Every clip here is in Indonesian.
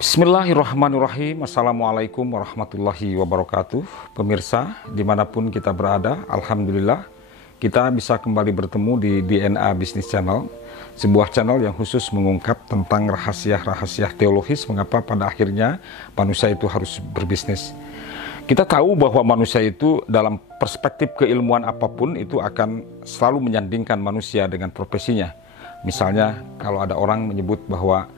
Bismillahirrahmanirrahim. Assalamualaikum warahmatullahi wabarakatuh. Pemirsa dimanapun kita berada, Alhamdulillah kita bisa kembali bertemu di DNA Business Channel, sebuah channel yang khusus mengungkap tentang rahasia-rahasia teologis mengapa pada akhirnya manusia itu harus berbisnis. Kita tahu bahwa manusia itu dalam perspektif keilmuan apapun itu akan selalu menyandingkan manusia dengan profesinya. Misalnya kalau ada orang menyebut bahwa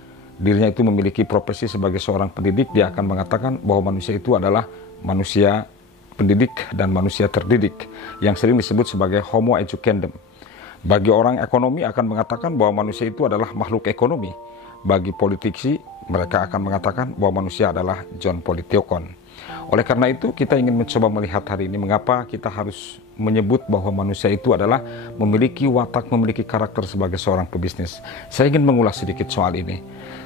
dirinya itu memiliki profesi sebagai seorang pendidik, dia akan mengatakan bahwa manusia itu adalah manusia pendidik dan manusia terdidik, yang sering disebut sebagai homo educandum. Bagi orang ekonomi akan mengatakan bahwa manusia itu adalah makhluk ekonomi. Bagi politisi, mereka akan mengatakan bahwa manusia adalah John Politiokon. Oleh karena itu, kita ingin mencoba melihat hari ini mengapa kita harus menyebut bahwa manusia itu adalah memiliki watak, memiliki karakter sebagai seorang pebisnis. Saya ingin mengulas sedikit soal ini.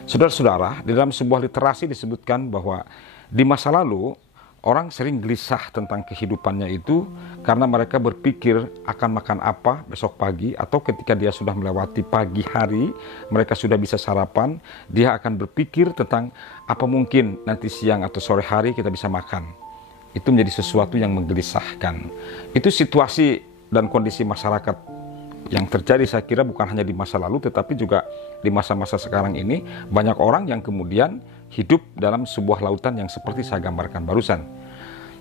Saudara-saudara, di dalam sebuah literasi disebutkan bahwa di masa lalu orang sering gelisah tentang kehidupannya itu karena mereka berpikir akan makan apa besok pagi, atau ketika dia sudah melewati pagi hari, mereka sudah bisa sarapan, dia akan berpikir tentang apa mungkin nanti siang atau sore hari kita bisa makan. Itu menjadi sesuatu yang menggelisahkan. Itu situasi dan kondisi masyarakat yang terjadi, saya kira bukan hanya di masa lalu tetapi juga di masa-masa sekarang ini. Banyak orang yang kemudian hidup dalam sebuah lautan yang seperti saya gambarkan barusan.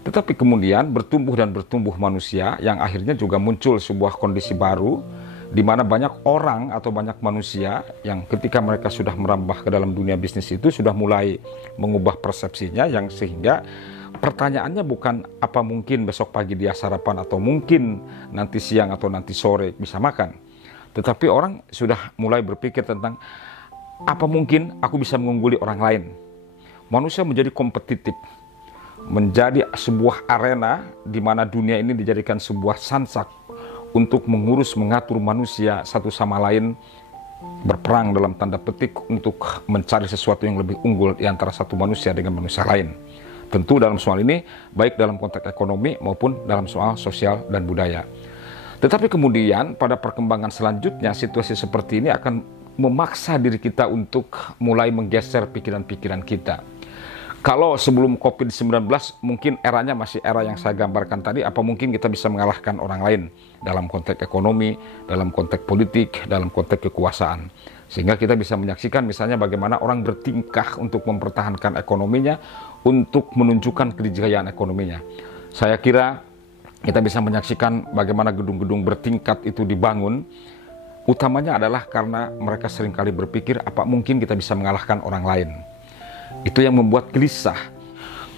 Tetapi kemudian bertumbuh dan bertumbuh manusia, yang akhirnya juga muncul sebuah kondisi baru di mana banyak orang atau banyak manusia yang ketika mereka sudah merambah ke dalam dunia bisnis itu sudah mulai mengubah persepsinya, yang sehingga pertanyaannya bukan apa mungkin besok pagi dia sarapan atau mungkin nanti siang atau nanti sore bisa makan. Tetapi orang sudah mulai berpikir tentang apa mungkin aku bisa mengungguli orang lain. Manusia menjadi kompetitif, menjadi sebuah arena di mana dunia ini dijadikan sebuah sansak untuk mengurus, mengatur manusia satu sama lain, berperang dalam tanda petik untuk mencari sesuatu yang lebih unggul di antara satu manusia dengan manusia lain. Tentu dalam soal ini, baik dalam konteks ekonomi maupun dalam soal sosial dan budaya. Tetapi kemudian pada perkembangan selanjutnya, situasi seperti ini akan memaksa diri kita untuk mulai menggeser pikiran-pikiran kita. Kalau sebelum COVID-19 mungkin eranya masih era yang saya gambarkan tadi, apa mungkin kita bisa mengalahkan orang lain dalam konteks ekonomi, dalam konteks politik, dalam konteks kekuasaan. Sehingga kita bisa menyaksikan misalnya bagaimana orang bertingkah untuk mempertahankan ekonominya, untuk menunjukkan kejayaan ekonominya. Saya kira kita bisa menyaksikan bagaimana gedung-gedung bertingkat itu dibangun, utamanya adalah karena mereka seringkali berpikir apa mungkin kita bisa mengalahkan orang lain. Itu yang membuat gelisah.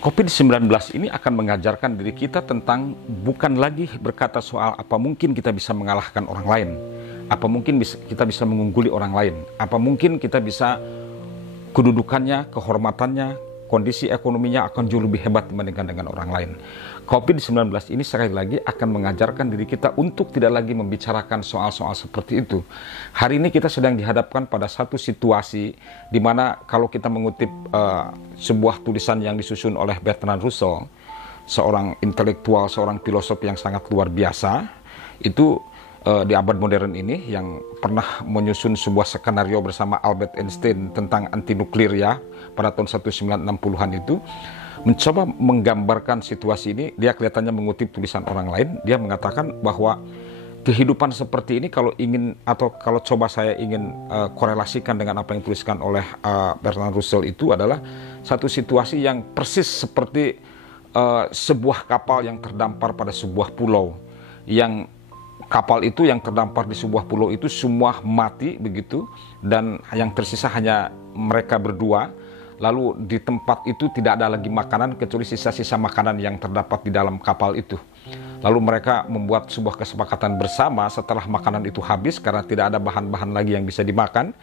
COVID-19 ini akan mengajarkan diri kita tentang bukan lagi berkata soal apa mungkin kita bisa mengalahkan orang lain, apa mungkin kita bisa mengungguli orang lain, apa mungkin kita bisa kedudukannya, kehormatannya, kondisi ekonominya akan jauh lebih hebat dibandingkan dengan orang lain. COVID-19 ini sekali lagi akan mengajarkan diri kita untuk tidak lagi membicarakan soal-soal seperti itu. Hari ini kita sedang dihadapkan pada satu situasi di mana kalau kita mengutip sebuah tulisan yang disusun oleh Bertrand Russell, seorang intelektual, seorang filosof yang sangat luar biasa, itu di abad modern ini, yang pernah menyusun sebuah skenario bersama Albert Einstein tentang anti nuklir ya pada tahun 1960-an itu, mencoba menggambarkan situasi ini. Dia kelihatannya mengutip tulisan orang lain. Dia mengatakan bahwa kehidupan seperti ini kalau ingin, atau kalau coba saya ingin korelasikan dengan apa yang dituliskan oleh Bertrand Russell, itu adalah satu situasi yang persis seperti sebuah kapal yang terdampar pada sebuah pulau, yang kapal itu yang terdampar di sebuah pulau itu semua mati begitu, dan yang tersisa hanya mereka berdua. Lalu di tempat itu tidak ada lagi makanan kecuali sisa-sisa makanan yang terdapat di dalam kapal itu. Lalu mereka membuat sebuah kesepakatan bersama setelah makanan itu habis, karena tidak ada bahan-bahan lagi yang bisa dimakan,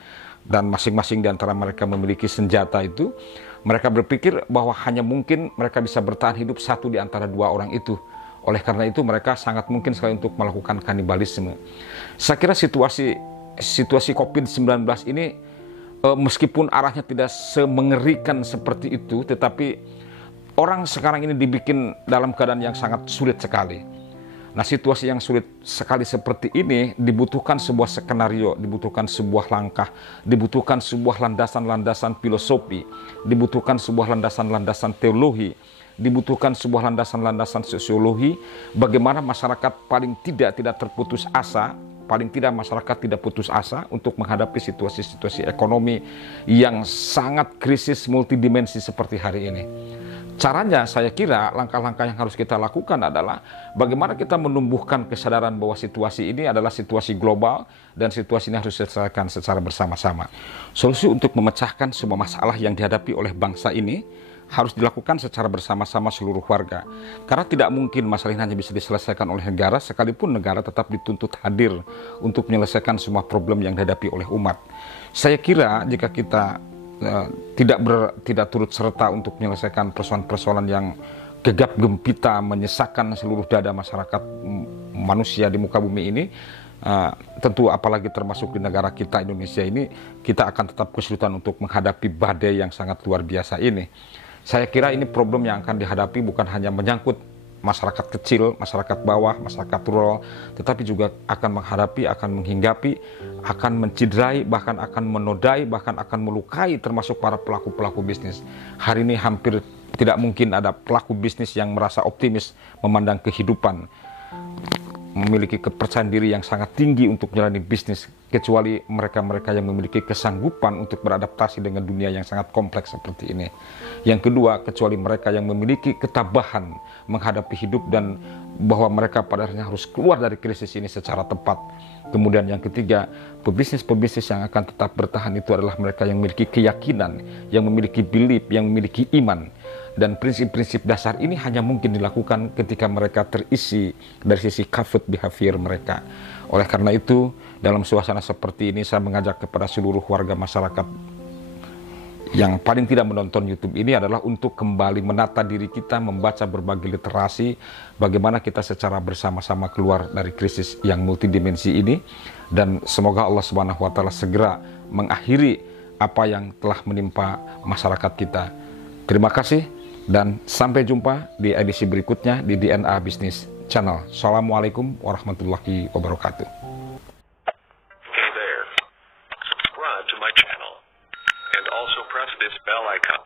dan masing-masing di antara mereka memiliki senjata itu. Mereka berpikir bahwa hanya mungkin mereka bisa bertahan hidup satu di antara dua orang itu. Oleh karena itu mereka sangat mungkin sekali untuk melakukan kanibalisme. Saya kira situasi COVID-19 ini meskipun arahnya tidak semengerikan seperti itu, tetapi orang sekarang ini dibikin dalam keadaan yang sangat sulit sekali. Nah, situasi yang sulit sekali seperti ini dibutuhkan sebuah skenario, dibutuhkan sebuah langkah, dibutuhkan sebuah landasan-landasan filosofi, dibutuhkan sebuah landasan-landasan teologi, dibutuhkan sebuah landasan-landasan sosiologi, bagaimana masyarakat paling tidak terputus asa, paling tidak masyarakat tidak putus asa untuk menghadapi situasi-situasi ekonomi yang sangat krisis multidimensi seperti hari ini. Caranya, saya kira langkah-langkah yang harus kita lakukan adalah bagaimana kita menumbuhkan kesadaran bahwa situasi ini adalah situasi global dan situasi ini harus diselesaikan secara bersama-sama. Solusi untuk memecahkan semua masalah yang dihadapi oleh bangsa ini harus dilakukan secara bersama-sama seluruh warga. Karena tidak mungkin masalah ini hanya bisa diselesaikan oleh negara, sekalipun negara tetap dituntut hadir untuk menyelesaikan semua problem yang dihadapi oleh umat. Saya kira jika kita tidak turut serta untuk menyelesaikan persoalan-persoalan yang gegap gempita menyesakkan seluruh dada masyarakat manusia di muka bumi ini, tentu apalagi termasuk di negara kita Indonesia ini, kita akan tetap kesulitan untuk menghadapi badai yang sangat luar biasa ini. Saya kira ini problem yang akan dihadapi bukan hanya menyangkut masyarakat kecil, masyarakat bawah, masyarakat rural, tetapi juga akan menghadapi, akan menghinggapi, akan menciderai, bahkan akan menodai, bahkan akan melukai termasuk para pelaku-pelaku bisnis. Hari ini hampir tidak mungkin ada pelaku bisnis yang merasa optimis memandang kehidupan, memiliki kepercayaan diri yang sangat tinggi untuk menjalani bisnis, kecuali mereka-mereka yang memiliki kesanggupan untuk beradaptasi dengan dunia yang sangat kompleks seperti ini. Yang kedua, kecuali mereka yang memiliki ketabahan menghadapi hidup dan bahwa mereka pada akhirnya harus keluar dari krisis ini secara tepat. Kemudian yang ketiga, pebisnis-pebisnis yang akan tetap bertahan itu adalah mereka yang memiliki keyakinan, yang memiliki belief, yang memiliki iman. Dan prinsip-prinsip dasar ini hanya mungkin dilakukan ketika mereka terisi dari sisi kafut behavior mereka. Oleh karena itu, dalam suasana seperti ini saya mengajak kepada seluruh warga masyarakat yang paling tidak menonton YouTube ini adalah untuk kembali menata diri kita, membaca berbagai literasi, bagaimana kita secara bersama-sama keluar dari krisis yang multidimensi ini, dan semoga Allah Subhanahu wa Ta'ala segera mengakhiri apa yang telah menimpa masyarakat kita. Terima kasih dan sampai jumpa di edisi berikutnya di DNA Business Channel. Assalamualaikum warahmatullahi wabarakatuh. Hey there. Subscribe to my channel and also press this bell icon.